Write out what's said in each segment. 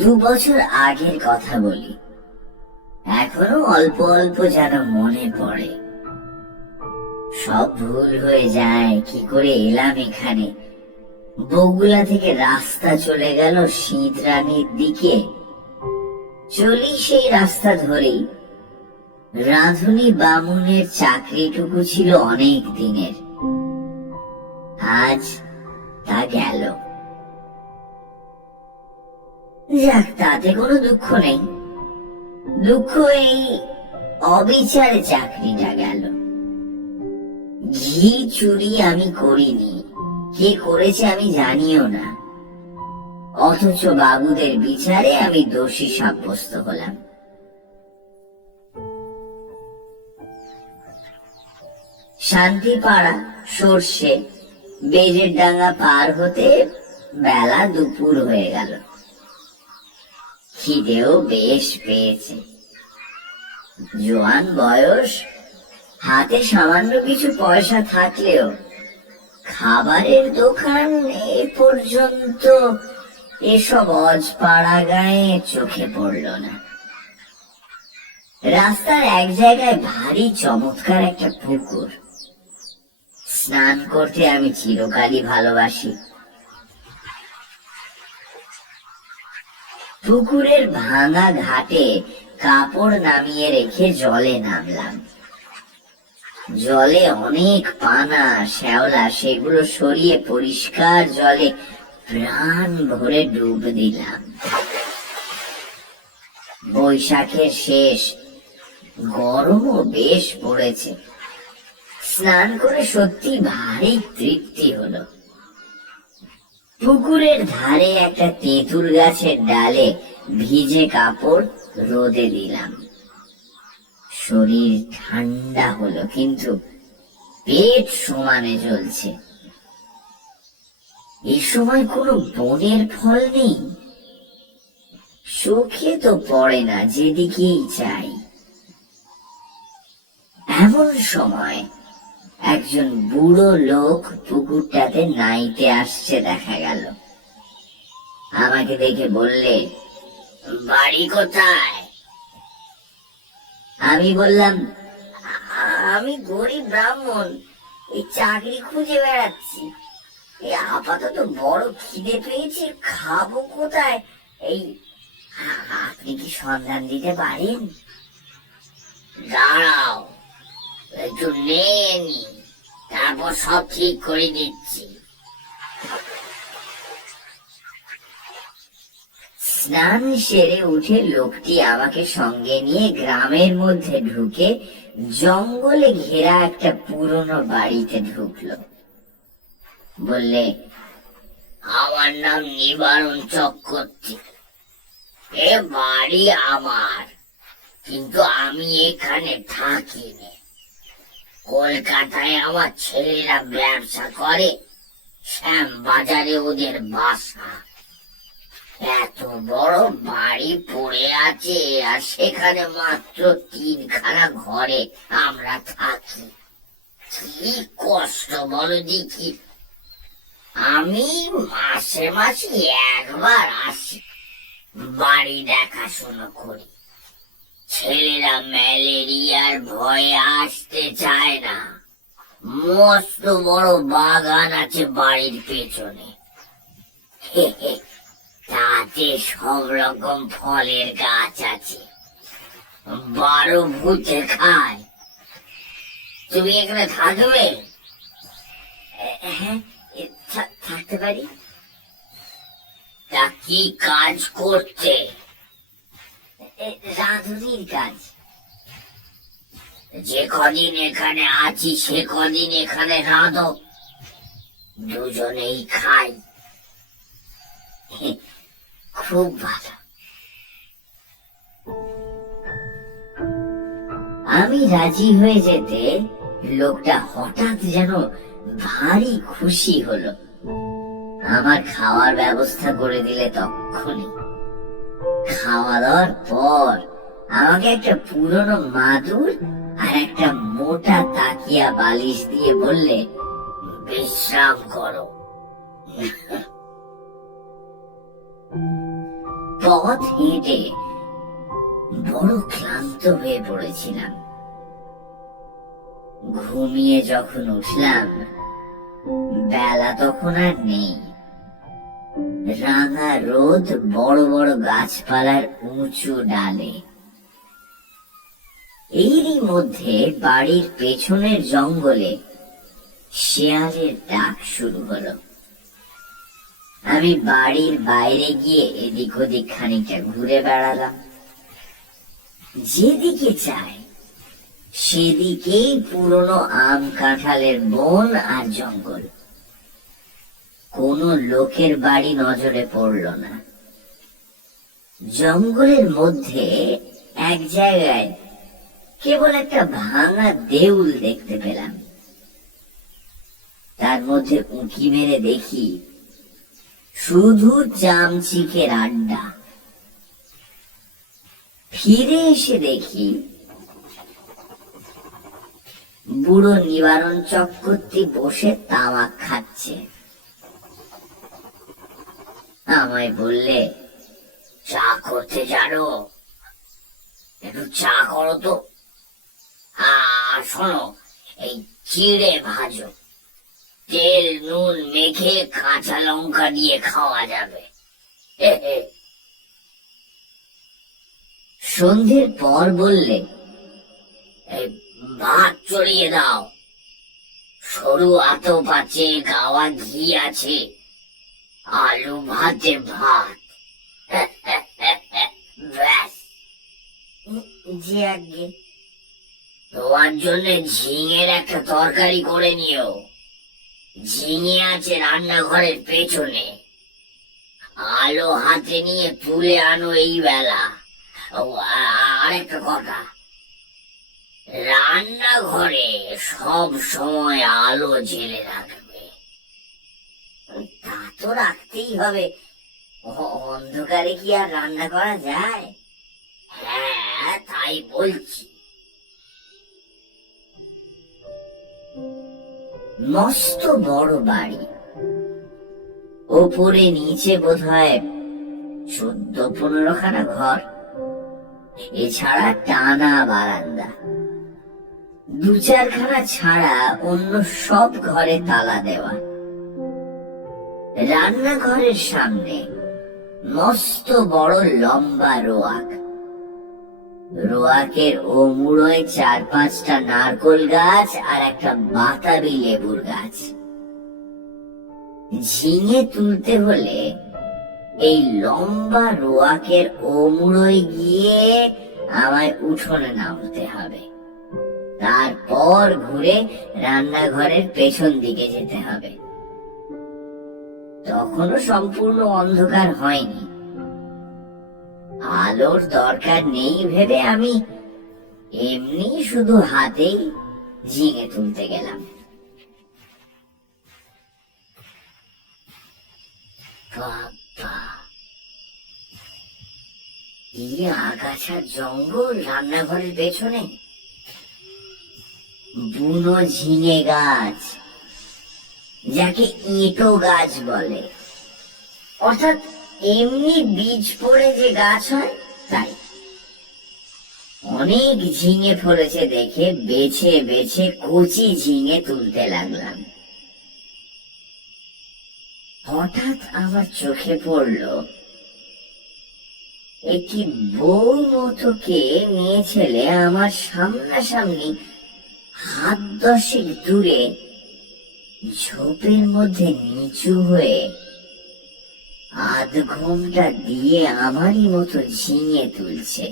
2 বছর আগের কথা বলি, এখনো অল্প অল্প যেন মনে পড়ে। সব ভুল হয়ে যায়, কি করে এলাম এখানে। বগুলা থেকে রাস্তা চলে গেল সিঁদরানির দিকে, চলি সেই রাস্তা ধরেই। রাঁধুনি বামুনের চাকরিটুকু ছিল অনেক দিনের, আজ তা গেল। যাক, তাতে কোনো দুঃখ নেই। দুঃখ এই অবিচারে চাকরিটা গেল। ঘি চুরি আমি করিনি, কে করেছে আমি জানিও না, অথচ বাবুদের বিচারে আমি দোষী সাব্যস্ত হলাম। শান্তিপাড়া সর্ষে বেজের ডাঙ্গা পার হতে বেলা দুপুর হয়ে গেল। খিদেও বেশ পেয়েছে। জোয়ান বয়স, হাতে সামান্য কিছু পয়সা থাকলেও খাবারের দোকান এ পর্যন্ত এসব অজপাড়া গায়ে চোখে পড়ল না। রাস্তার এক জায়গায় ভারী চমৎকার একটা পুকুর। স্নান করতে আমি চিরকালই ভালোবাসি। পুকুরের ভাঙা ঘাটে কাপড় নামিয়ে রেখে জলে নামলাম। জলে অনেক পানা শ্যাওলা, সেগুলো সরিয়ে পরিষ্কার জলে প্রাণ ভরে ডুব দিলাম। বৈশাখের শেষ, গরমও বেশ পড়েছে। স্নান করে সত্যি ভারী তৃপ্তি হলো। পুকুরের ধারে একটা তেঁতুল গাছের ডালে ভিজে কাপড় রোদে দিলাম। শরীর ঠান্ডা হলো, কিন্তু পেট সমানে জ্বলছে। এই সময় কোনো বনের ফল নেই, চোখে তো পড়ে না যেদিকেই চাই। এমন সময় একজন বুড়ো লোক পুকুরটাতে নাইতে আসছে দেখা গেল। আমাকে দেখে বললে, বাড়ি কোথায়? আমি বললাম, আমি গরিব ব্রাহ্মণ, এই চাকরি খুঁজে বেড়াচ্ছি। এই আপাতত বড় খিদে পেয়েছে, খাবো কোথায়? এই আপনি কি সন্ধান দিতে পারেন? দাঁড়াও, একটু নিয়ে নি, তারপর সব ঠিক করে দিচ্ছি। স্নান সেরে উঠে লোকটি আমাকে সঙ্গে নিয়ে গ্রামের মধ্যে ঢুকে জঙ্গলে ঘেরা একটা পুরনো বাড়িতে ঢুকলো। বললে, আমার নাম নিবারণ চক্রবর্তী, এ বাড়ি আমার, কিন্তু আমি এখানে থাকি না। কলকাতায় আমার ছেলেরা ব্যবসা করে, শ্যাম বাজারে ওদের বাসা। এত বড় বাড়ি পড়ে আছে, আর সেখানে মাত্র 3খানা ঘরে আমরা থাকি। কি কষ্ট বলো দেখি। আমি মাসে মাসে একবার আসি, বাড়ি দেখাশোনা করি। ছেলেরা ম্যালেরিয়ার ভয়ে আসতে চায় না। মস্ত বড় বাগান আছে বাড়ির পেছনে, তাতে সব রকম ফলের গাছ আছে, 12 ভূতে খায়। তুমি এখানে থাকবে? হ্যাঁ, থাকতে পারি। তা কি কাজ করতে? রাঁধুনির কাজ। যে কদিন এখানে আছি সে কদিন এখানে রাঁধো, দুজনেই খাই। খুব ভালো। আমি রাজি হয়ে যেতে লোকটা হঠাৎ যেন ভারী খুশি হলো। আমার খাওয়ার ব্যবস্থা করে দিলে তক্ষুনি। খাওয়া দাওয়ার পর আমাকে একটা পুরনো মাদুর আর একটা মোটা তাকিয়া বালিশ দিয়ে বললে, বিশ্রাম করো। পথ হেঁটে বড় ক্লান্ত হয়ে পড়েছিলাম। ঘুমিয়ে যখন উঠলাম, বেলা তখন আর নেই। রাঙা রোদ বড় বড় গাছপালার উঁচু ডালে। এরই মধ্যে বাড়ির পেছনের জঙ্গলে শেয়ালের ডাক শুরু হলো। আমি বাড়ির বাইরে গিয়ে এদিক ওদিক খানিকটা ঘুরে বেড়ালাম। যেদিকে চাই সেদিকেই পুরনো আম কাঁঠালের বন আর জঙ্গল। কোনো লোকের বাড়ি নজরে পড়ল না। জঙ্গলের মধ্যে এক জায়গায় কেবল একটা ভাঙা দেউল দেখতে পেলাম। তার মধ্যে উঁকি মেরে দেখি শুধু চামচিকের আড্ডা। ফিরে এসে দেখি বুড়ো নিবারণ চক্রবর্তী বসে তামাক খাচ্ছে। আমায় বললে, চা করতে জানো? একটু চা করো তো। আর শোনো, এই চিড়ে ভাজো, তেল নুন মেখে কাঁচা লঙ্কা দিয়ে খাওয়া যাবে। সন্ধ্যের পর বললে, এই ভাত চড়িয়ে দাও, সরু আতো পাচে গাওয়া ঘি আছে, আলু ভাতে ভাত। ব্যাস। জি আজ্ঞে। তোমার জন্য ঝিঙের একটা তরকারি করে নিও। ঝিঙে আছে রান্নাঘরের পেছনে। আলো হাতে নিয়ে তুলে আনো এই বেলা। আরেকটা কথা, রান্নাঘরে সব সময় আলো জেলে রাখবে। তা তো রাখতেই হবে, অন্ধকারে কি আর রান্না করা যায়? হ্যাঁ, তাই বলছি। মস্ত বড় বাড়ি, ওপরে নিচে বোধহয় 14-15 খানা ঘর, এছাড়া টানা বারান্দা। 2-4 খানা ছাড়া অন্য সব ঘরে তালা দেওয়া। রান্নাঘরের সামনে মস্ত বড় লম্বা রোয়াক। রোয়াকের ওমুড়োয় 4-5টা নারকোল গাছ আর একটা বাতাবি লেবুর গাছ। ঝিঙে তুলতে হলে এই লম্বা রোয়াকের ওমুড়োয় গিয়ে আমায় উঠোনে নামতে হবে। তারপর ঘুরে রান্নাঘরের পেছন দিকে যেতে হবে। তখনও সম্পূর্ণ অন্ধকার হয়নি। আলোর দরকার নেই ভেবে আমি এমনি শুধু হাতেই ঝিঙে তুলতে গেলাম। বাবা, এই আগাছার জঙ্গল রান্নাঘরের পেছনে। বুনো ঝিঙে গাছ, যাকে ইঁটো গাছ বলে, অর্থাৎ এমনি বীজ পড়ে যে গাছ হয় তাই। অনেক ঝিঙে ফলেছে দেখে বেছে বেছে কচি ঝিঙে তুলতে লাগলাম। হঠাৎ আমার চোখে পড়ল একটি বউ মতো কে মেয়ে ছেলে আমার সামনাসামনি হাত 10 দূরে ঝোপের মধ্যে নিচু হয়ে আধ ঘন্টা দিয়ে আমারই মতো ঝিঙে তুলছে।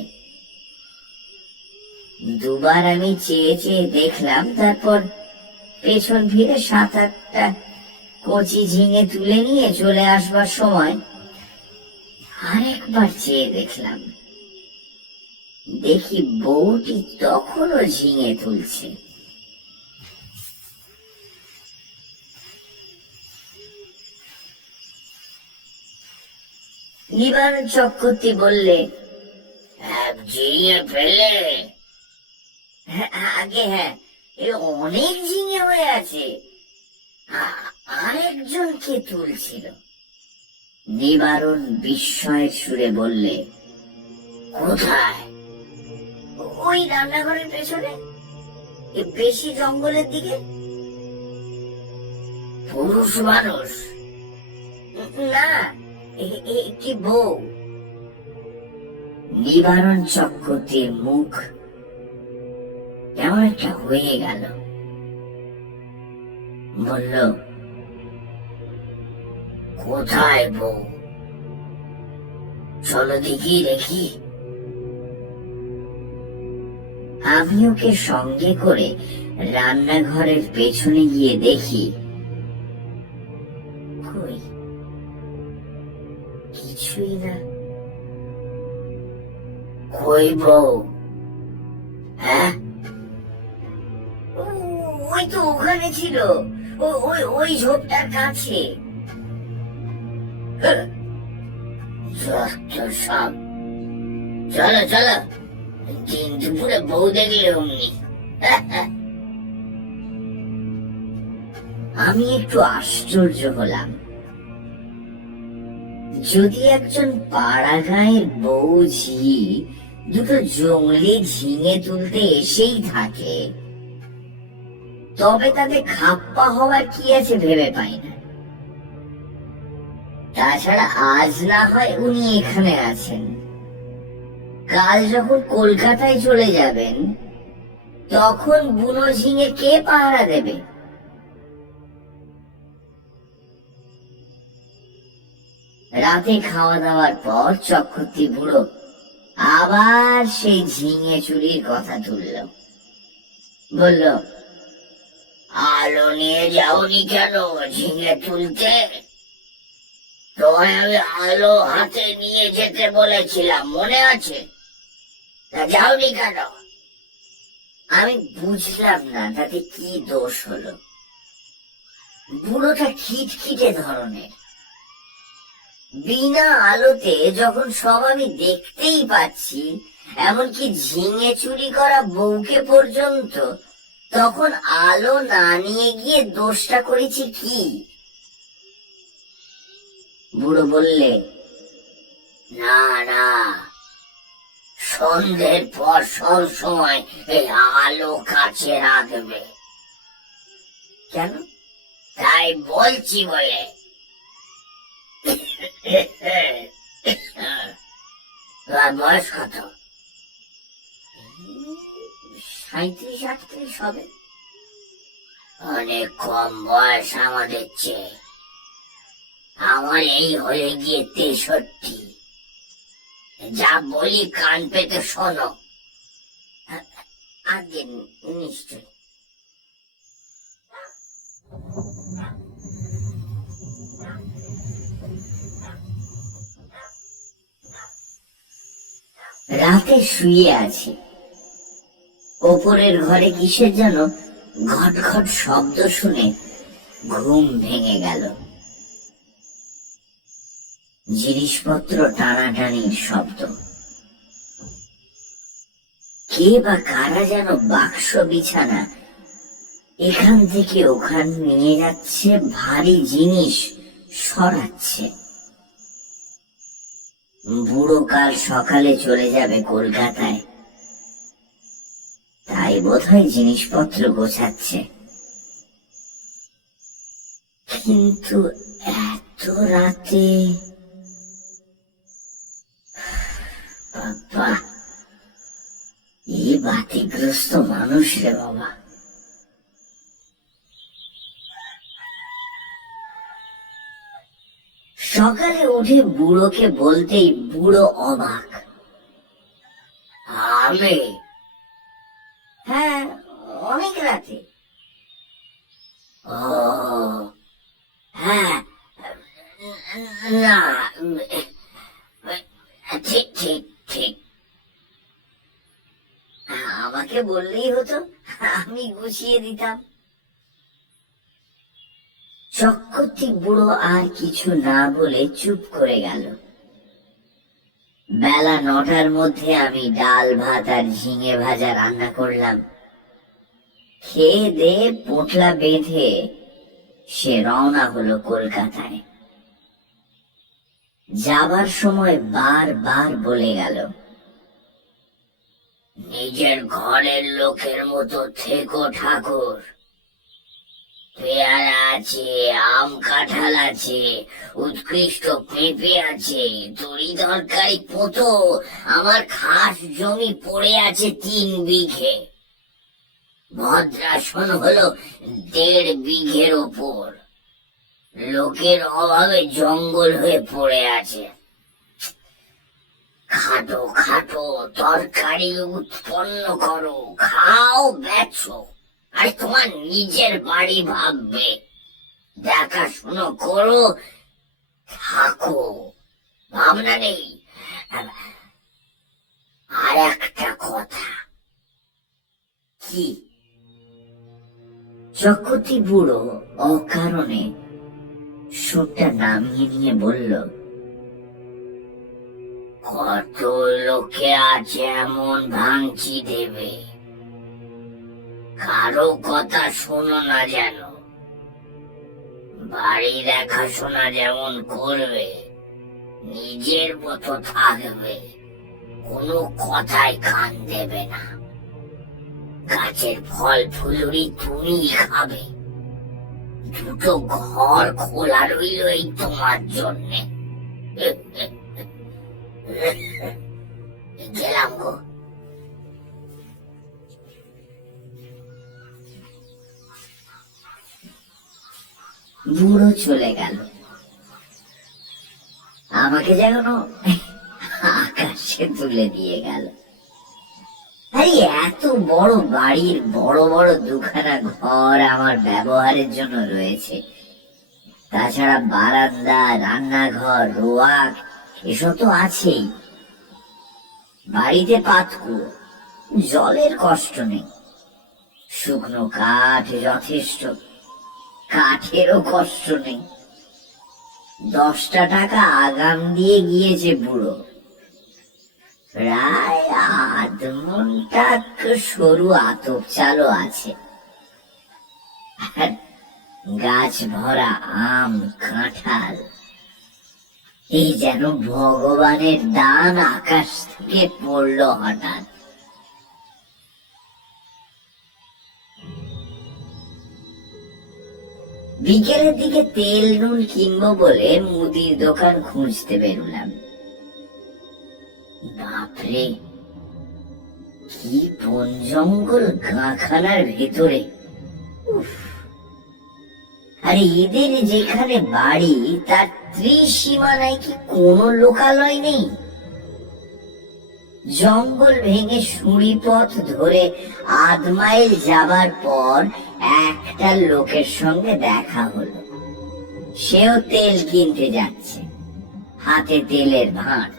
দুবার আমি চেয়ে চেয়ে দেখলাম, তারপর পেছন ফিরে 7-8টা কচি ঝিঙে তুলে নিয়ে চলে আসবার সময় আরেকবার চেয়ে দেখলাম। দেখি বউটি তখনও ঝিঙে তুলছে। নিবারণ চক্রবর্তী বললে, ঝিঙে ফেলে? আগে হ্যাঁ, অনেক ঝিঙে হয়ে আছে। আরেকজন কে তুলছিল? নিবারণ বিস্ময়ের সুরে বললে, কোথায়? ওই রান্নাঘরের পেছনে, বেশি জঙ্গলের দিকে। পুরুষ মানুষ? না, একটি বউ। নিবারণ চক্রবর্তীর মুখ কেমন একটা হয়ে গেল। বলল, কোথায় বউ? চলো দেখি দেখি। আমি ওকে সঙ্গে করে রান্নাঘরের পেছনে গিয়ে দেখি, কই কিছুই না। কই বউ? হ্যাঁ, ওই তো ওখানে ছিল, ওই ঝোপটার কাছে। সব চলো চলো, দিন দুপুরে বউ দেখলে অমনি। আমি একটু আশ্চর্য হলাম। যদি একজন পাড়া গাঁয়ের বউ ঝি দুটো জঙ্গলি ঝিঙে তুলতে এসেই থাকে, তবে তাতে খাপ্পা হওয়ার কি আছে ভেবে পাই না। তাছাড়া আজ না হয় উনি এখানে আছেন, কাল যখন কলকাতায় চলে যাবেন তখন বুনো ঝিঙে কে পাহারা দেবে? রাতে খাওয়া দাওয়ার পর চক্রবর্তী বুড়ো আবার সেই ঝিঙে চুরির কথা তুলল। বলল, আলো নিয়ে যাওনি কেন ঝিঙে তুলতে? তোমায় আমি আলো হাতে নিয়ে যেতে বলেছিলাম, মনে আছে? তা যাওনি কেন? আমি বুঝলাম না তাতে কি দোষ হলো। বুড়োটা খিটখিটে ধরনের। বিনা আলোতে যখন সব আমি দেখতেই পাচ্ছি, এমনকি ঝিঙে চুরি করা বউকে পর্যন্ত, তখন আলো না নিয়ে গিয়ে দোষটা করেছি কি? বুড়ো বললে, না না, সন্ধ্যের পর সব সময় এই আলো কাছে রাখবে। কেন? তাই বলছি বলে। বয়স কত? 37-38 হবে। অনেক কম বয়স আমাদের চেয়ে। আমার এই হয়ে গিয়ে 63। যা বলি কান পেতে শোনো। আগে নিশ্চয়। রাতে শুয়ে আছি, ওপরের ঘরে কিসের যেন ঘট ঘট শব্দ শুনে ঘুম ভেঙে গেল। জিনিসপত্র টানাটানির শব্দ। কে বা কারা যেন বাক্স বিছানা এখান থেকে ওখান নিয়ে যাচ্ছে, ভারী জিনিস সরাচ্ছে। বুড়ো কাল সকালে চলে যাবে কলকাতায়, তাই বোধহয় জিনিসপত্র গোছাচ্ছে। কিন্তু এত রাতে, বাবা, এই বাতিগ্রস্ত মানুষ রে বাবা। সকালে উঠে বুড়োকে বলতেই বুড়ো অবাক। আমি? হ্যাঁ, অনেক রাতে। ও হ্যাঁ, না, ঠিক ঠিক ঠিক। আমাকে বললেই হতো, আমি গুছিয়ে দিতাম। চক্রবর্তী বুড়ো আর কিছু না বলে চুপ করে গেল। বেলা 9টার মধ্যে আমি ডাল ভাত আর ঝিঙে ভাজা রান্না করলাম। খেয়ে দিয়ে পোটলা বেঁধে সে রওনা হলো কলকাতায়। যাবার সময় বারবার বলে গেল, নিজের ঘরের লোকের মতো থেকো ঠাকুর। পেয়ারা আছে, আম কাঁঠাল আছে, উৎকৃষ্ট পেঁপে আছে, তরি তরকারি পোতো। আমার খাস জমি পড়ে আছে 3 বিঘে। ভদ্রাসন হলো 1.5 বিঘের ওপর। লোকের অভাবে জঙ্গল হয়ে পড়ে আছে। খাটো খাটো তরকারি উৎপন্ন করো, খাও, বেচো, আর তোমার নিজের বাড়ি ভাববে। দেখাশুনো করো, থাকো, ভাবনা নেই। আর একটা কথা। কি? চক্রবর্তী বুড়ো অকারণে সুরটা নামিয়ে নিয়ে বলল, কত লোকে আছে এমন ভাঙচি দেবে, কারো কথা শোনো না যেন। বাড়ি দেখাশোনা যেমন করবে, নিজের মতো থাকবে, কোনো কথায় কান দেবে না। গাছের ফল ফুলুরি তুমি খাবে। 2 ঘর খোলা রইল এই তোমার জন্যে। গেলাম গো। বুড়ো চলে গেল। আমাকে যেন আকাশে তুলে দিয়ে গেল। আরে এত বড় বাড়ির বড় বড় 2খানা ঘর আমার ব্যবহারের জন্য রয়েছে। তাছাড়া বারান্দা, রান্নাঘর, রোয়াক এসব তো আছেই। বাড়িতে পাতকুয়ো, জলের কষ্ট নেই। শুকনো কাঠ যথেষ্ট, কাঠেরও কষ্ট নেই। 10টা টাকা আগাম দিয়ে গিয়েছে বুড়ো। প্রায় 1/2 মণ সরু আতপ চালও আছে। গাছ ভরা আম, কাঁঠাল। এই যেন ভগবানের দান আকাশ থেকে পড়ল হঠাৎ। বিকেলের দিকে তেল নুন কিনবো বলে মুদির দোকান খুঁজতে বেরোলাম। বাপরে, কি বন জঙ্গল গাঁখানার ভেতরে! আরে এদের যেখানে বাড়ি তার ত্রিসীমানায় কি কোনো লোকালয় নেই? জঙ্গল ভেঙে সুড়ি পথ ধরে 1/2 মাইল যাবার পর একটা লোকের সঙ্গে দেখা হলো। সেও তেল কিনতে যাচ্ছে, হাতে তেলের ভাঁড়।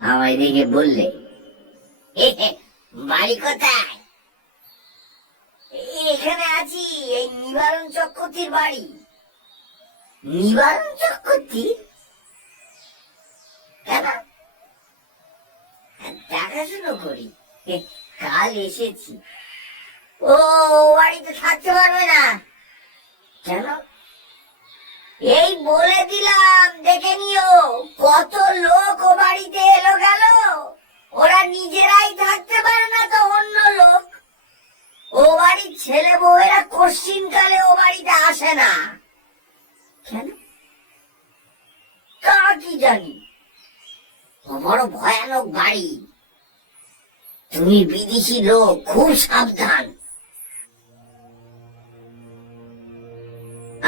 আমায় দেখে বললে, বাড়ি কোথায়? এখানে আছি, এই নিবারণ চক্রবর্তীর বাড়ি। নিবারণ চক্রবর্তী? কেন? দেখাশুনো করি, কাল এসেছি। ও বাড়িতে থাকতে পারবে না কেন? এই বলে দিলাম, দেখে নিও। কত লোক ও বাড়িতে এলো গেল, ওরা নিজেরাই থাকতে পারে না তো অন্য লোক। ও বাড়ির ছেলে বউয়েরা কোশ্চিনকালে ও বাড়িতে আসে না। কেন? তা কি জানি। বড় ভয়ানক বাড়ি। তুমি বিদেশি লোক, খুব সাবধান।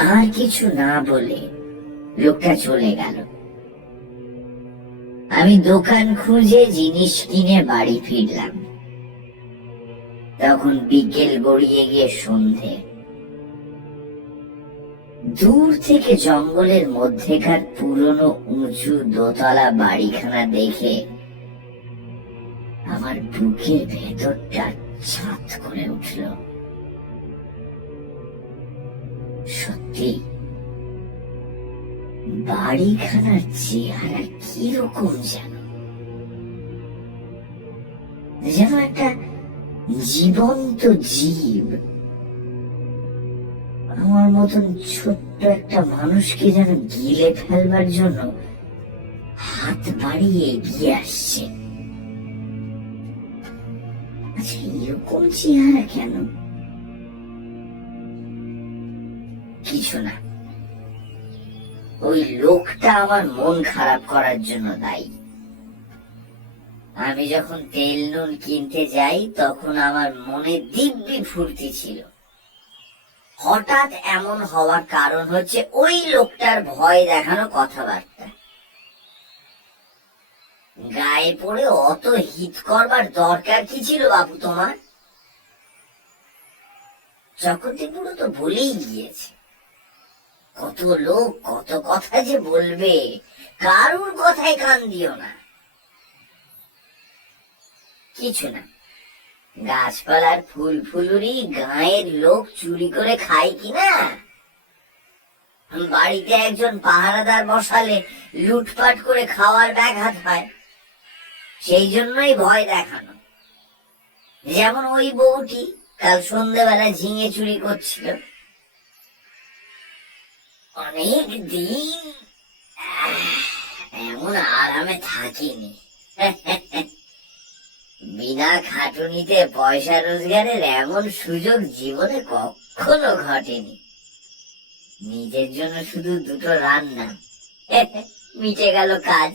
আর কিছু না বলে লোকটা চলে গেল। আমি দোকান খুঁজে জিনিস কিনে বাড়ি ফিরলাম। তখন বিকেল গড়িয়ে গিয়ে সন্ধে। দূর থেকে জঙ্গলের মধ্যেকার পুরনো উঁচু দোতলা বাড়িখানা দেখে আমার বুকের ভেতরটা ছাত করে উঠল। সত্যি বাড়িখানার চেহারা কিরকম যেন একটা জীবন্ত জীব আমার মতন ছোট্ট একটা মানুষকে যেন গিলে ফেলবার জন্য হাত বাড়িয়ে এগিয়ে আসছে। আচ্ছা, এরকম চেহারা কেন? কিছু না, ওই লোকটা আমার মন খারাপ করার জন্য দায়ী। আমি যখন তেল নুন কিনতে যাই তখন আমার মনে দিব্যি ফুর্তি ছিল। হঠাৎ এমন হওয়ার কারণ হচ্ছে ওই লোকটার ভয় দেখানো কথাবার্তা। গায়ে পড়ে অত হিত করবার দরকার কি ছিল বাবু তোমার? চক্রবর্তী পুরো তো ভুলেই গিয়েছে। কত লোক কত কথা যে বলবে, কারুর কথায় কান দিও না। কিছু না, গাছপালার ফুল ফুলুরি গাঁয়ের লোক চুরি করে খায় কিনা? বাড়িতে একজন পাহারাদার বসালে লুটপাট করে খাওয়ার ব্যাঘাত হয়, সেই জন্যই ভয় দেখানো। যেমন ওই বউটি কাল সন্ধ্যেবেলা ঝিঙে চুরি করছিল। অনেক দিন এমন আরামে থাকিনি। বিনা খাটুনিতে পয়সা রোজগারের এমন সুযোগ জীবনে কখনো ঘটেনি। নিজের জন্য শুধু দুটো রান্না, মিটে গেল কাজ।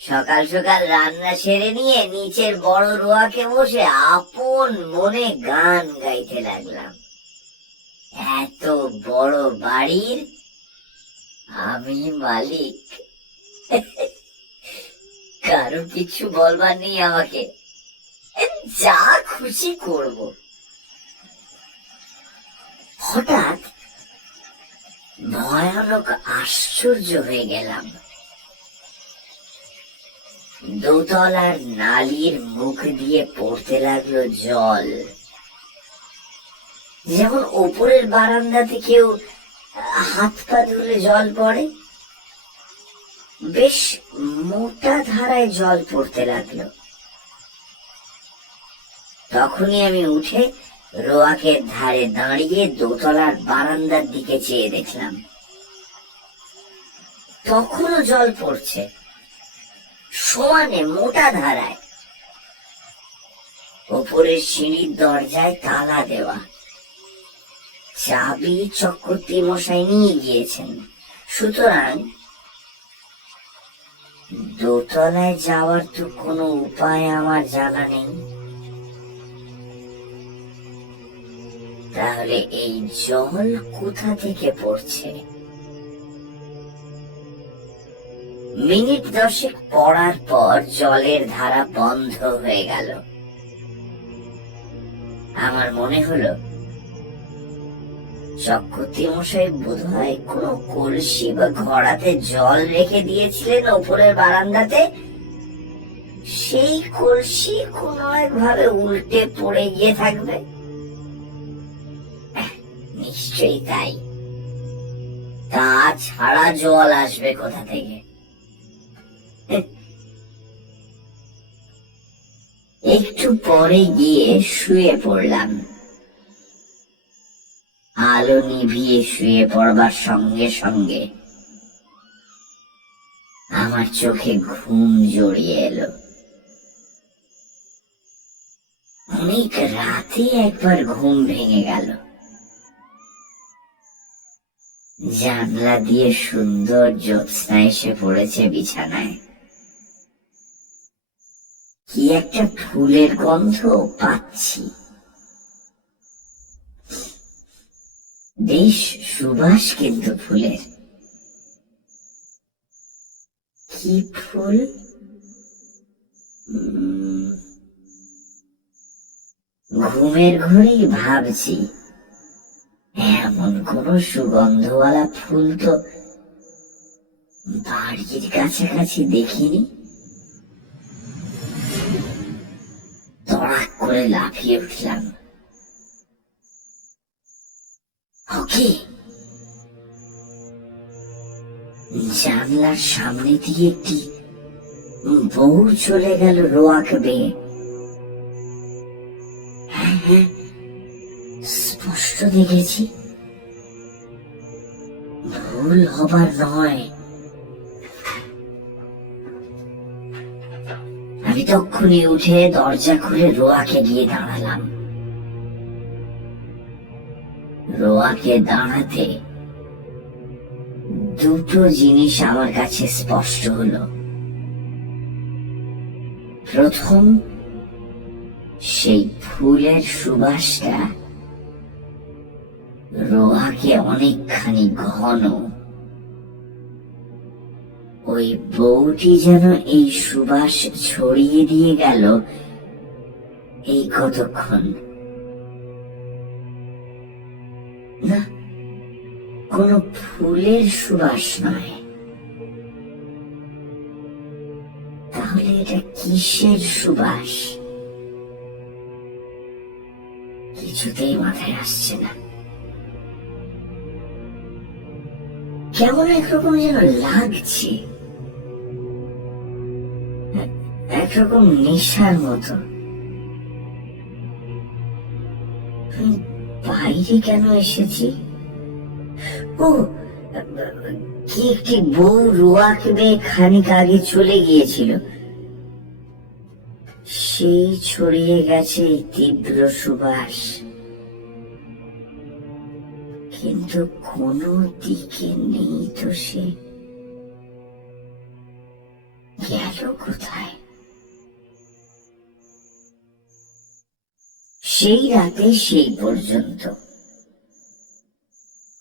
সকাল সকাল রান্না সেরে নিয়ে নিচের বড় রোয়াকে বসে আপন মনে গান গাইতে লাগলাম। এত বড় বাড়ির আমি মালিক, কারো কিছু বলবার নেই আমাকে, যা খুশি করব। হঠাৎ ভয়ানক আশ্চর্য হয়ে গেলাম। দোতলার নালির মুখ দিয়ে পড়তে লাগলো জল। যেমন ওপরের বারান্দাতে কেউ হাত পা ধুলে জল পড়ে, বেশ মোটা ধারায় জল পড়তে লাগলো। তখনই আমি উঠে রোয়াকের ধারে দাঁড়িয়ে দোতলার বারান্দার দিকে চেয়ে দেখলাম, তখনও জল পড়ছে সমানে মোটা ধারায়। ওপরের সিঁড়ির দরজায় তালা দেওয়া, চাবি চক্রবর্তী মশাই নিয়ে গিয়েছেন, সুতরাং দোতলায় যাওয়ার তো কোনো উপায় আমার জানা নেই। তাহলে এই জল কোথা থেকে পড়ছে? মিনিট 10 পড়ার পর জলের ধারা বন্ধ হয়ে গেল। আমার মনে হলো চক্রবর্তী মশাই বোধহয় কোনো কলসি বা ঘড়াতে জল রেখে দিয়েছিলেন ওপরের বারান্দাতে। সেই কলসি কোনো একভাবে উল্টে পড়ে গিয়ে থাকবে। নিশ্চয়ই তাই, তাছাড়া জল আসবে কোথা থেকে? একটু পরে গিয়ে শুয়ে পড়লাম। আলো নিভিয়ে শুয়ে পড়বার সঙ্গে সঙ্গে আমার চোখে ঘুম জড়িয়ে এলো। অনেক রাতে একবার ঘুম ভেঙে গেল। জানলা দিয়ে সুন্দর জ্যোৎস্না এসে পড়েছে বিছানায়। কি একটা ফুলের গন্ধ পাচ্ছি, বেশ সুবাস কিন্তু ফুলের। কি ফুল? ঘুমের ঘরেই ভাবছি, এমন কোন সুগন্ধওয়ালা ফুল তো বাড়ির কাছাকাছি দেখিনি। তড়াক করে লাফিয়ে উঠলাম। ওকে, জানলার সামনে দিয়ে একটি বউ চলে গেল রোয়াক বেয়ে। হ্যাঁ হ্যাঁ, স্পষ্ট দেখেছি, ভুল হবার নয়। তক্ষুনি উঠে দরজা খুলে রোয়াকে গিয়ে দাঁড়ালাম। রোয়াকে দাঁড়াতে দুটো জিনিস আমার কাছে স্পষ্ট হলো। প্রথম, সেই ফুলের সুবাসটা রোয়াকে অনেকখানি ঘন। ওই বউটি যেন এই সুবাস ছড়িয়ে দিয়ে গেল এই কতক্ষণ। না, কোনো ফুলের সুবাস নয়। তাহলে এটা কিসের সুবাস? কিছুতেই মাথায় আসছে না। কেমন একরকম যেন লাগছে, একরকম নেশার মতো। বাইরে কেন এসেছি? ও, কি একটি বউ রোয়াকে খানিক আগে চলে গিয়েছিল, সেই ছড়িয়ে গেছে তীব্র সুবাস। কিন্তু কোনো দিকে নেই তো, সে গেল কোথায়? সেই রাতে সেই পর্যন্ত।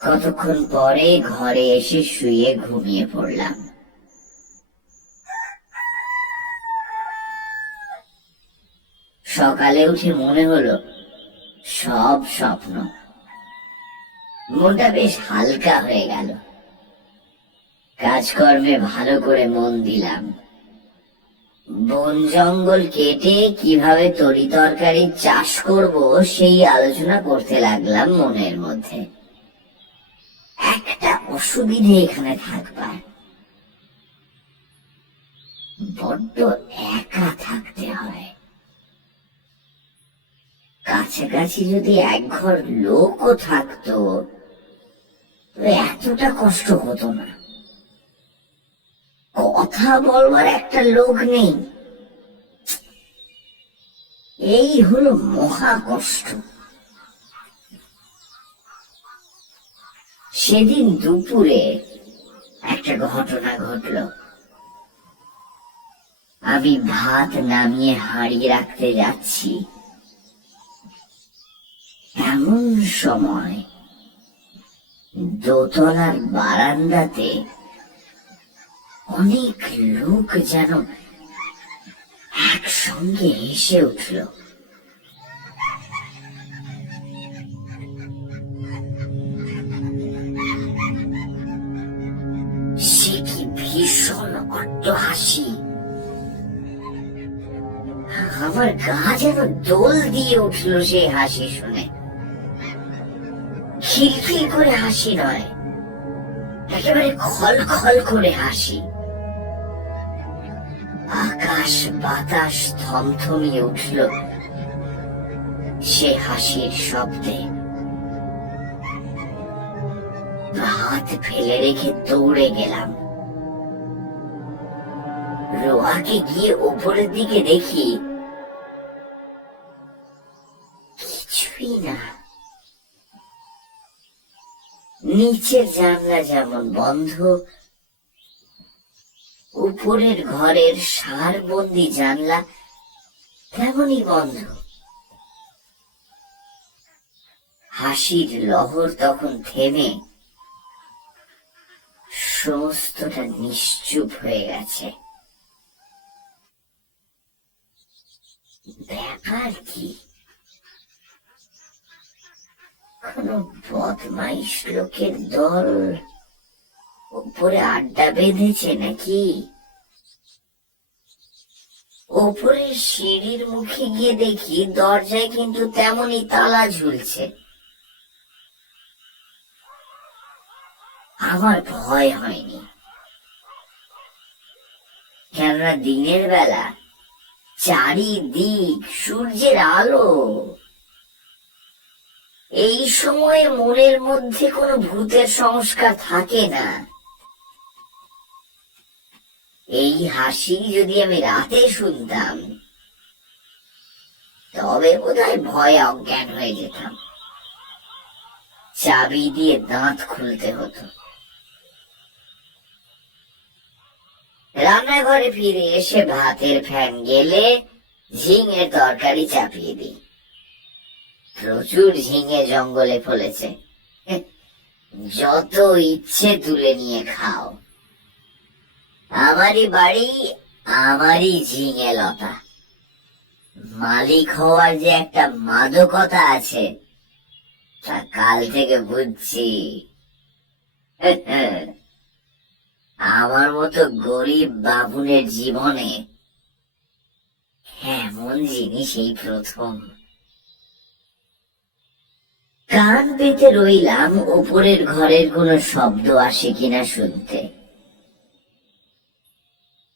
কতক্ষণ পরে ঘরে এসে শুয়ে ঘুমিয়ে পড়লাম। সকালে উঠে মনে হলো সব স্বপ্ন। মনটা বেশ হালকা হয়ে গেল। কাজকর্মে ভালো করে মন দিলাম। বন জঙ্গল কেটে কিভাবে তরি তরকারি চাষ করব সেই আলোচনা করতে লাগলাম মনের মধ্যে। একটা অসুবিধে এখানে থাকবার, বড্ড একা থাকতে হয়। কাছাকাছি যদি একঘর লোকও থাকতো এতটা কষ্ট হতো না। কথা বলবার একটা লোক নেই, এই হলো মহা কষ্ট। সেদিন দুপুরে একটা ঘটনা ঘটল। আমি ভাত নামিয়ে হাঁড়ি রাখতে যাচ্ছি, এমন সময় দোতলার বারান্দাতে অনেক লোক যেন একসঙ্গে হেসে উঠল। সে কি ভীষণ অট্টহাসি! আমার গা যেন দোল দিয়ে উঠল সেই হাসি শুনে। খিলখিল করে হাসি নয়, একেবারে খল খল করে হাসি। আকাশ বাতাস থমথমিয়ে উঠল সে হাসির শব্দে। হাত ফেলে রেখে দৌড়ে গেলাম। রোয়াকে গিয়ে উপরের দিকে দেখি কিছুই না। নিচের জানলা যেমন বন্ধ, উপরের ঘরের সারবন্দি জানলা তেমনই বন্ধ। হাসির লহর তখন থেমে সমস্তটা নিশ্চুপ হয়ে গেছে। ব্যাপার কি? কোন বদমাইশ লোকের দল উপরে আড্ডা বেঁধেছে নাকি? উপরের সিঁড়ির মুখে গিয়ে দেখি দরজায় কিন্তু তেমনই তালা ঝুলছে। আমার ভয় হয়নি, কেননা দিনের বেলা চারিদিক সূর্যের আলো। এই সময়ে মনের মধ্যে কোনো ভূতের সংস্কার থাকে না। এই হাসি যদি আমি রাতে শুনতাম তবে বোধহয় ভয়ে অজ্ঞান হয়ে যেতাম। চাবি দিয়ে দাঁত খুলতে হতো। রান্নাঘরে ফিরে এসে ভাতের ফ্যান গেলে ঝিঙের তরকারি চাপিয়ে দিই। প্রচুর ঝিঙে জঙ্গলে ফলেছে, যত ইচ্ছে তুলে নিয়ে খাও। আমারই বাড়ি, আমারই ঝিঙে লতা। মালিক হওয়ার যে একটা মাদকতা আছে তা কাল থেকে বুঝছি। আমার মতো গরিব বাবুনের জীবনে এমন জিনিস এই প্রথম। কান পেতে রইলাম ওপরের ঘরের কোনো শব্দ আসে কিনা শুনতে।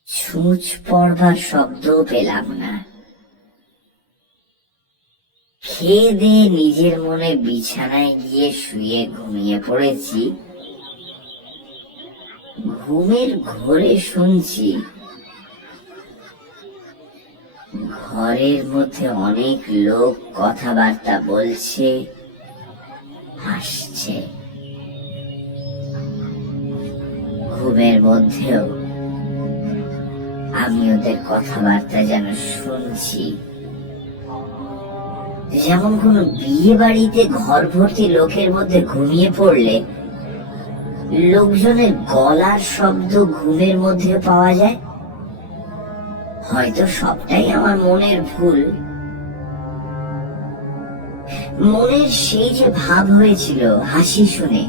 ছুঁচ পড়বার শব্দও পেলাম না। খেয়ে দিয়ে নিজের মনে বিছানায় গিয়ে শুয়ে ঘুমিয়ে পড়েছি। ঘুমের ঘোরে শুনছি ঘরের মধ্যে অনেক লোক কথাবার্তা বলছে, হাসছে। ঘুমের মধ্যেও আমি ওদের কথাবার্তা যেন শুনছি। যেমন কোনো বিয়ে বাড়িতে ঘর ভর্তি লোকের মধ্যে ঘুমিয়ে পড়লে লোকজনের গলার শব্দ ঘুমের মধ্যে পাওয়া যায়। হয়তো সবটাই আমার মনের ভুল। মনের সেই যে ভাব হয়েছিল হাসি শুনে,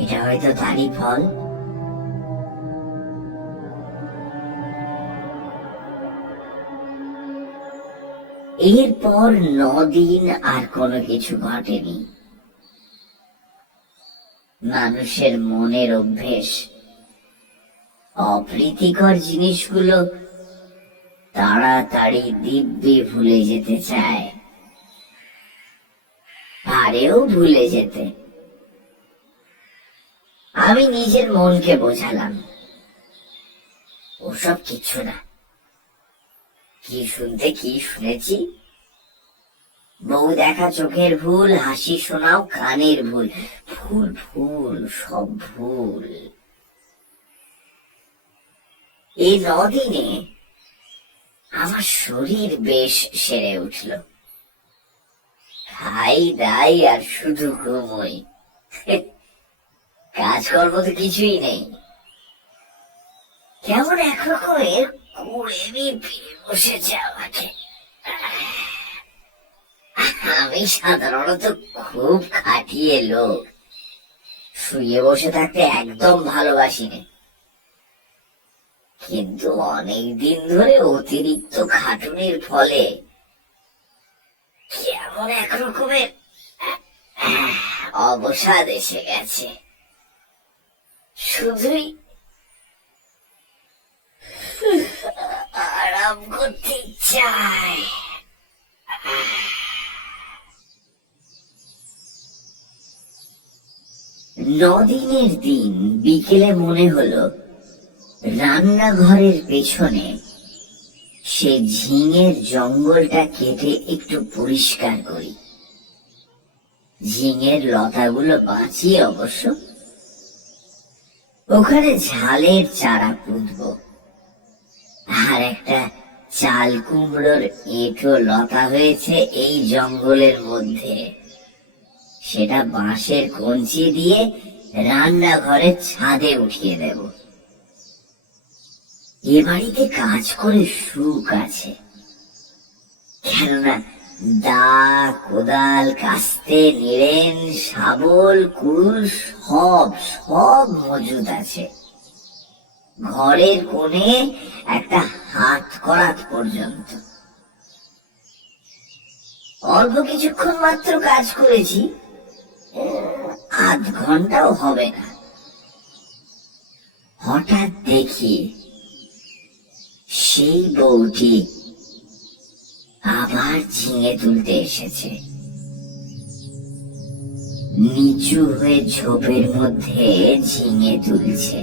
এটা হয়তো তারই ফল। এরপর 9 দিন আর কোনো কিছু ঘটেনি। মানুষের মনের অভ্যেস অপ্রীতিকর জিনিসগুলো তাড়াতাড়ি দিব্যি ভুলে যেতে চায়, পারেও ভুলে যেতে। আমি নিজের মনকে বোঝালাম ওসব কিছু না। কি শুনতে কি শুনেছি, বউ দেখা চোখের ভুল, হাসি শোনাও কানের ভুল, ভুল ভুল সব ভুল। এই 9 দিনে আমার শরীর বেশ সেরে উঠল। খাই দাই আর শুধু ঘুমোই, কাজকর্ম তো কিছুই নেই। কেমন একরকমের কুড়েমি পেয়ে বসেছে আমাকে। আমি সাধারণত খুব খাটিয়ে লোক, শুয়ে বসে থাকতে একদম ভালোবাসি না। কিন্তু অনেক দিন ধরে অতিরিক্ত খাটুনির ফলে কেমন একরকমের অবসাদ এসে গেছে। শুধুই আরাম করতে চাই। 9 দিনের দিন বিকেলে মনে হলো রান্নাঘরের পেছনে সে ঝিঙের জঙ্গলটা কেটে একটু পরিষ্কার করি। ঝিঙের লতাগুলো বাঁচিয়ে অবশ্য। ওখানে ঝালের চারা পুঁতব। আর একটা চাল কুমড়োর এঁটো লতা হয়েছে এই জঙ্গলের মধ্যে, সেটা বাঁশের কঞ্চি দিয়ে রান্নাঘরের ছাদে উঠিয়ে দেব। এ বাড়িতে কাজ করে সুখ আছে, কেননা দা, কোদাল, কাস্তে, নিড়েন, শাবল, কুড়ুল সব সব মজুদ আছে। ঘরের কোণে একটা হাত করাত পর্যন্ত। অল্প কিছুক্ষণ মাত্র কাজ করেছি, আধ ঘন্টাও হবে না। হঠাৎ দেখি সেই বউটি আবার ঝিঙে তুলতে এসেছে। নিচু হয়ে ঝোপের মধ্যে ঝিঙে তুলছে।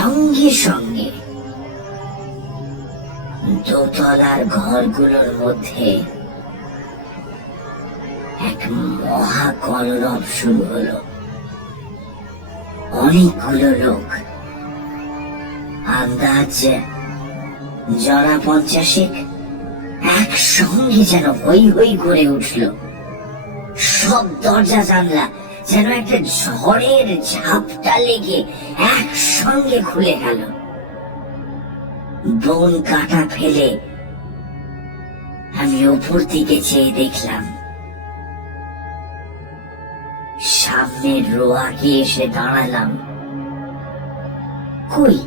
সঙ্গে সঙ্গে দোতলার ঘরগুলোর মধ্যে এক মহা কলরব শুরু হলো। অনেকগুলো লোক, আন্দাজ জনা 50 একসঙ্গে যেন হই হই করে উঠল। সব দরজা জানলা যেন একটা ঝড়ের ঝাপটা লেগে একসঙ্গে খুলে গেল। বন কাটা ফেলে আমি উপর দিকে চেয়ে দেখলাম, সামনের রোয়াকে এসে দাঁড়ালাম। কই,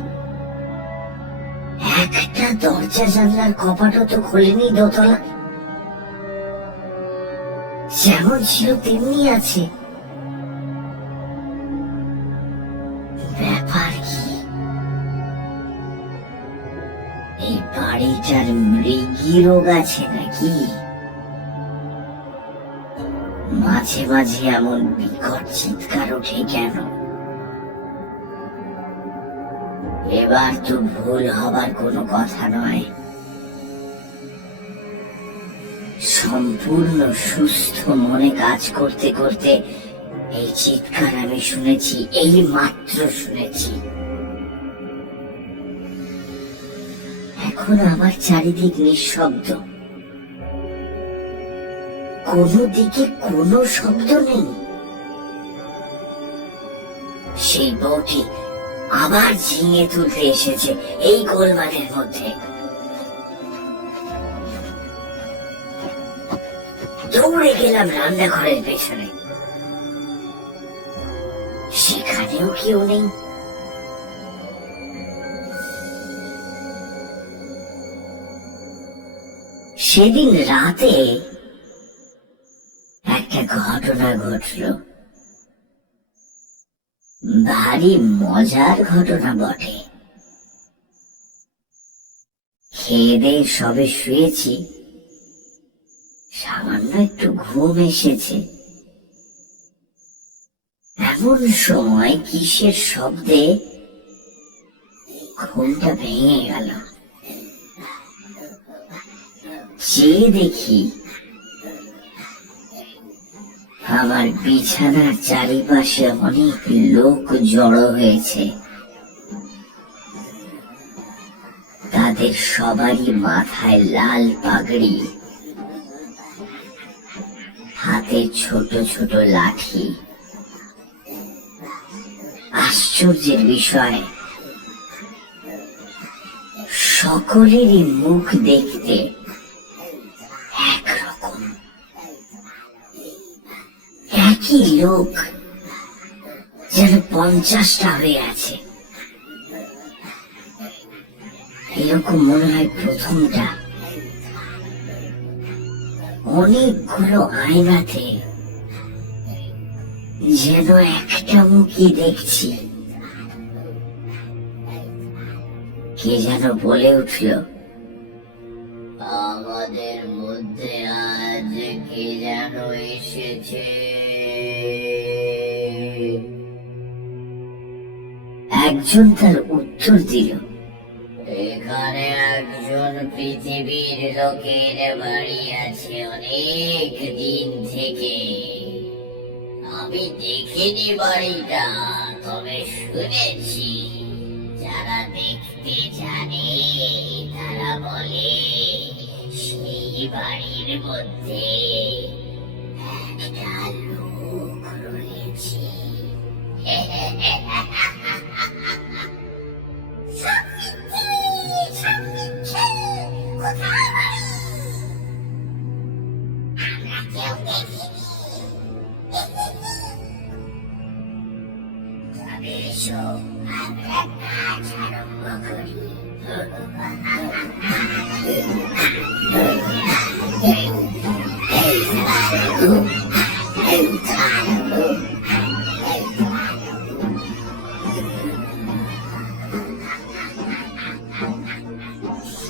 একটা দরজা জানলার কপাটও তো খোলেনি দোতলা। যেমন ছিল তেমনি আছে। ব্যাপার কি? এই বাড়িটার মৃগী রোগ আছে নাকি? মাঝে মাঝে এমন বিকট চিৎকার ওঠে কেন? এবার তো ভুল হবার কোনো কথা নয়। সম্পূর্ণ সুস্থ মনে কাজ করতে করতে এই চিৎকার আমি শুনেছি, এই মাত্র শুনেছি। এখন আমার চারিদিক নিঃশব্দ, কোনো দিকে কোনো শব্দ নেই। সেই বউটি আবার ঝিঙে তুলতে এসেছে এই গোলমালের মধ্যে। দৌড়ে গেলাম রান্নাঘরের পেছনে, সেখানেও কেউ নেই। সেদিন রাতে একটা ঘটনা ঘটল, ভারী মজার ঘটনা বটে। খেয়ে দিয়ে সবে শুয়েছি, সামান্য একটু ঘুম এসেছে। এমন সময় কিসের শব্দে ঘুমটা ভেঙে গেল। চেয়ে দেখি আমার বিছানার চারিপাশে অনেক লোক জড়ো হয়েছে। তাদের সবারই মাথায় লাল পাগড়ি, হাতে ছোট ছোট লাঠি। আশ্চর্যের বিষয়, সকলেরই মুখ দেখতে একরকম। একই লোক, যেন 50টা হয়ে আছে। এরকম মনে হয় প্রথমটা। অনেকগুলো আয়নাতে যেন একটা মুখই দেখছি। কে যেন বলে উঠল, আমাদের মধ্যে আজ কে যেন এসেছে। একজন তার উত্তর দিল, এখানে একজন পৃথিবীর লোকের বাড়ি আছে অনেক দিন থেকে। আমি দেখিনি বাড়িটা, তবে শুনেছি। যারা দেখতে জানে তারা বলে সেই বাড়ির মধ্যে একটা লোক রয়েছে।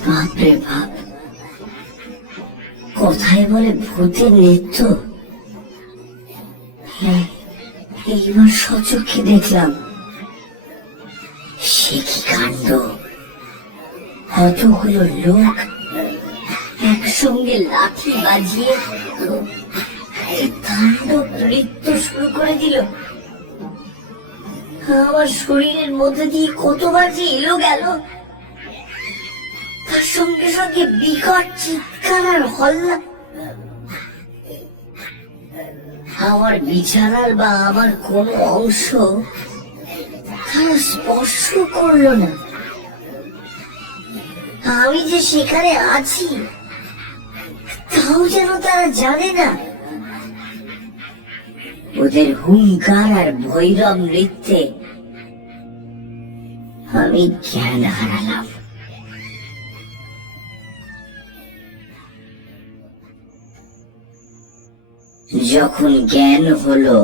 বাপরে বাপ, কোথায় বলে ভূতের নৃত্য! এইবার সচক্ষে দেখলাম। সে কি কতগুলো লোক একসঙ্গে লাঠি বাজিয়ে তাণ্ডব নৃত্য শুরু করে দিল। আমার শরীরের মধ্যে দিয়ে কতবার যে এলো গেল, তার সঙ্গে সঙ্গে বিকট চিৎকার আর হল্লা। আমার বিছানার বা আমার কোনো অংশ তারা স্পর্শ করলো না। আমি যে সেখানে আছি তাও যেন তারা জানে না। ওদের হুঙ্কার আর ভৈরব নৃত্যে আমি জ্ঞান হারালাম। যখন জ্ঞান হলো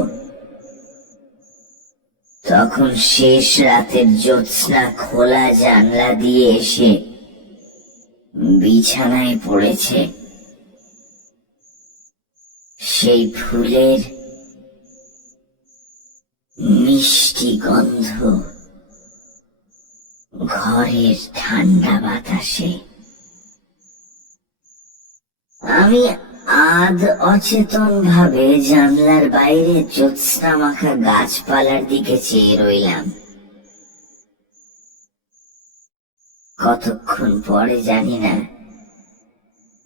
তখন শেষ রাতের জ্যোৎস্না খোলা জানলা দিয়ে এসে বিছানায় পড়েছে। সেই ফুলের মিষ্টি গন্ধ ঘরের ঠান্ডা বাতাসে। আমি আধ অচেতন ভাবে জানলার বাইরে জ্যোৎস্না মাখা গাছপালার দিকে চেয়ে রইলাম। কতক্ষণ পরে জানি না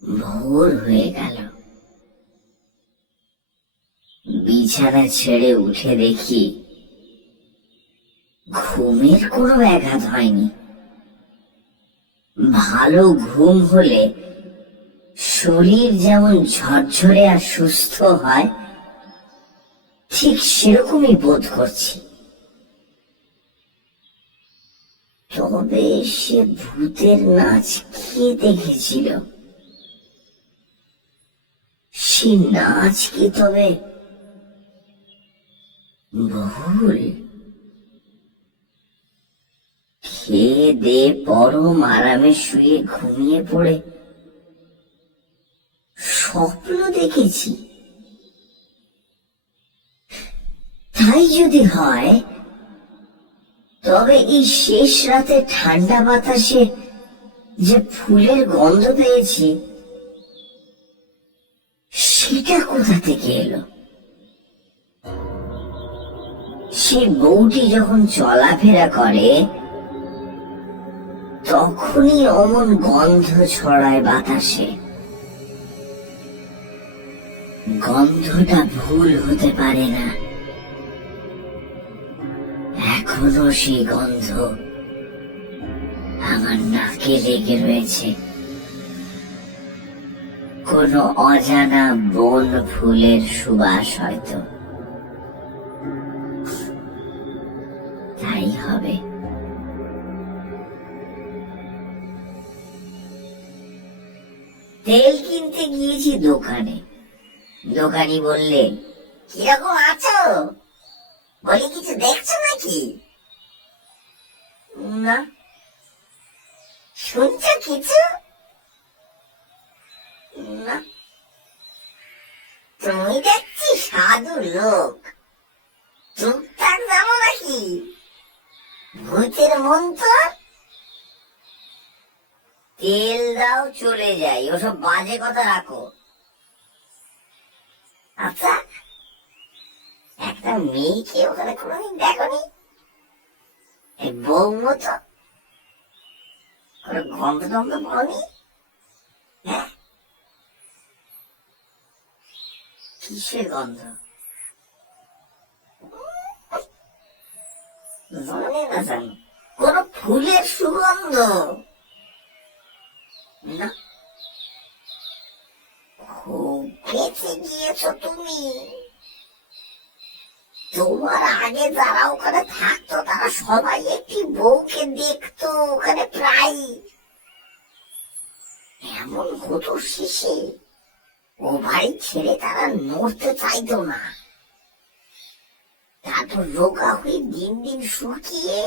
ভোর হয়ে গেল। বিছানা ছেড়ে উঠে দেখি ঘুমের কোনো ব্যাঘাত হয়নি। ভালো ঘুম হলে শরীর যেমন ঝরঝরে আর সুস্থ হয়, ঠিক সেরকমই বোধ করছি। তবে সে ভূতের নাচ কে দেখেছিল? সে নাচ কি তবে ভুল? খেয়ে দে পরম আরামে শুয়ে ঘুমিয়ে পড়ে স্বপ্ন দেখেছি। তাই যদি হয় তবে এই শেষ রাতে ঠান্ডা বাতাসে যে ফুলের গন্ধ পেয়েছি সেটা কোথা থেকে এলো? সেই বউটি যখন চলাফেরা করে তখনই অমন গন্ধ ছড়ায় বাতাসে। গন্ধটা ভুল হতে পারে না। এখনো সেই গন্ধ আমার নাকে লেগে রয়েছে। কোনো অজানা বন ফুলের সুবাস হয়তো। তাই হবে। তেল কিনতে গিয়েছি দোকানে। দোকানি বললে, কিরকম আছো? বলি, কিছু দেখছো নাকি? না। শুনছো কিছু? না। তুমি দেখছি সাধু লোক, টুকটাক জানো নাকি ভূতের মন্ত্র? তেল দাও চলে যাই, ওসব বাজে কথা রাখো। আচ্ছা, একটা মেয়েকে ওখানে কোনোদিন দেখনি? বউ মতো গন্ধ টন্ধ পাওনি? হ্যাঁ, কিসের গন্ধ? জানি না, জানি কোন ফুলের সুগন্ধ না। খুব বেঁচে গিয়েছো তুমি। তোমার আগে যারা ওখানে থাকতো তারা সবাই একটি বউকে দেখতো ওখানে প্রায়। এমন হতো শেষে ও বাড়ি ছেড়ে তারা নড়তে চাইতো না। তারপর রোগা হয়ে দিন দিন শুকিয়ে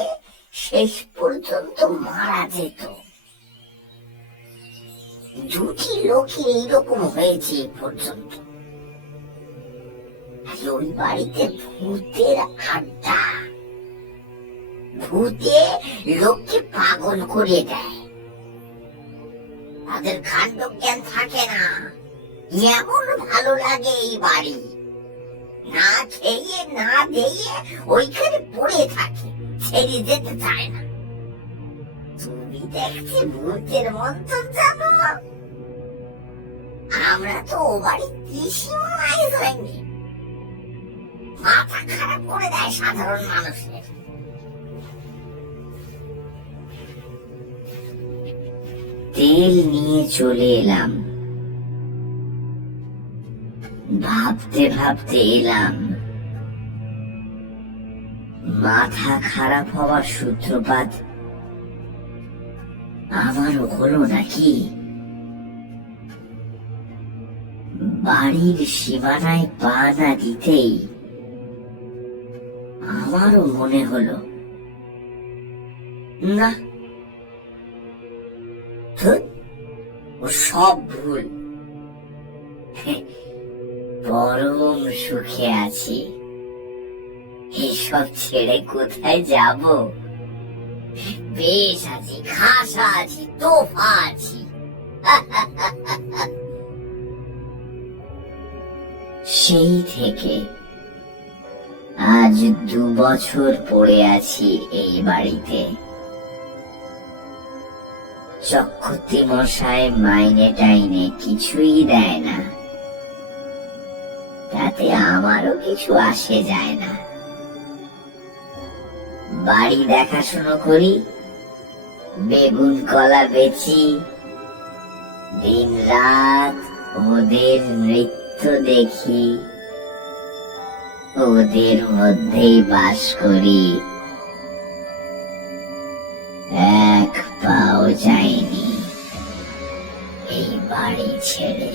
শেষ পর্যন্ত মারা যেত। দুটি লোকের এইরকম হয়েছে এই পর্যন্ত। ওই বাড়িতে ভূতের আড্ডা। ভূতে লোককে পাগল করে দেয়। তাদের কাণ্ড জ্ঞান থাকে না। এমন ভালো লাগে এই বাড়ি, না খেয়ে না দিয়ে ওইখানে পড়ে থাকে, ছেড়ে যেতে চায় না। তুমি দেখছি ভূতের মন্তর জানো, আমরা তো ও বাড়ি ত্রিসীমানায় হয়নি। মাথা খারাপ করে দেয় সাধারণ মানুষের। তেল নিয়ে চলে এলাম, ভাবতে ভাবতে এলাম মাথা খারাপ হওয়ার সূত্রপাত আমারও হলো নাকি। বাড়ির সীমানায় পা না দিতেই আমারও মনে হলো, না, ধুৎ, ও সব ভুল। পরম সুখে আছি, এসব ছেড়ে কোথায় যাব? বেশ আছি, খাসা আছি, তোফা আছি। সেই থেকে আজ 2 বছর পড়ে আছি এই বাড়িতে। চক্রবর্তী মশাই মাইনে টাইনে কিছুই দেয় না, তাতে আমারও কিছু আসে যায় না। বাড়ি দেখাশোনা করি, বেগুন কলা বেচি, দিন রাত ওদের নৃত্য দেখি, ওদের মধ্যেই বাস করি। এক পাও যায়নি এই বাড়ি ছেড়ে।